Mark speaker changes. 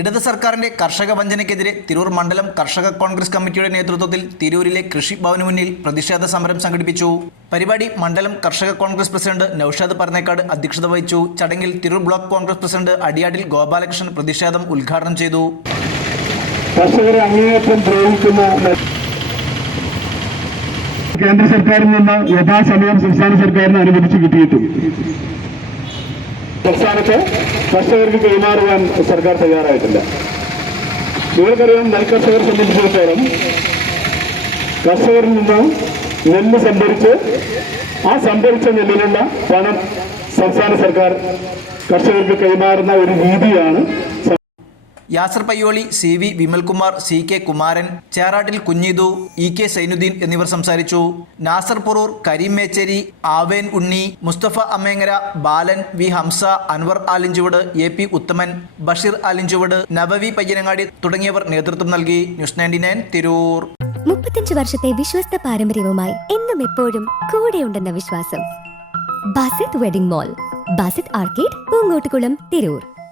Speaker 1: ഇടത് സർക്കാരിന്റെ കർഷക വഞ്ചനയ്ക്കെതിരെ തിരൂർ മണ്ഡലം കർഷക കോൺഗ്രസ് കമ്മിറ്റിയുടെ നേതൃത്വത്തിൽ തിരൂരിലെ കൃഷി ഭവന് മുന്നിൽ പ്രതിഷേധ സമരം സംഘടിപ്പിച്ചു. പരിപാടി മണ്ഡലം കർഷക കോൺഗ്രസ് പ്രസിഡന്റ് നൌഷാദ് പറന്നേക്കാട് അധ്യക്ഷത വഹിച്ചു. ചടങ്ങിൽ തിരൂർ ബ്ലോക്ക് കോൺഗ്രസ് പ്രസിഡന്റ് അടിയാടിൽ ഗോപാലകൃഷ്ണൻ പ്രതിഷേധം ഉദ്ഘാടനം ചെയ്തു.
Speaker 2: കർഷകരെ അങ്ങേയറ്റം ദ്രോഹിക്കുന്ന കേന്ദ്ര സർക്കാരിൽ നിന്ന് യഥാസമയം സംസ്ഥാന സർക്കാരിന് അനുവദിച്ച് കിട്ടിയിട്ടും സംസ്ഥാനത്ത് കർഷകർക്ക് കൈമാറുവാൻ സർക്കാർ തയ്യാറായിട്ടില്ല നിങ്ങൾക്കറിയാം നെൽകർഷകരെ സംബന്ധിച്ചിടത്തോളം കർഷകരിൽ നിന്ന് നെല്ല് സംഭരിച്ച് ആ സംഭരിച്ച നെല്ലിനുള്ള പണം സംസ്ഥാന സർക്കാർ കർഷകർക്ക് കൈമാറുന്ന ഒരു രീതിയാണ്
Speaker 1: Yasar Payyoli C V Vimalkumar C K Kumaran Cherattil Kunjithu E K Zainuddin എന്നിവർ സംസാരിച്ചു. Nasar Purur Kareem Mecheri Aven Unni Musthafa Ammengara Balan V Hamza Anwar Alinchuvad A P Uthaman Basheer Alinchuvad Navavi Payyanangadi തുടങ്ങിയവർ നേതൃത്വം നൽകി. News ninety nine Tirur.
Speaker 3: മുപ്പത്തഞ്ച് വർഷത്തെ വിശ്വസ്ത പാരമ്പര്യവുമായി എന്നും എപ്പോഴും കൂടെയുണ്ടെന്ന വിശ്വാസം. Basith wedding mall Basith arcade Poongottukulam Tirur.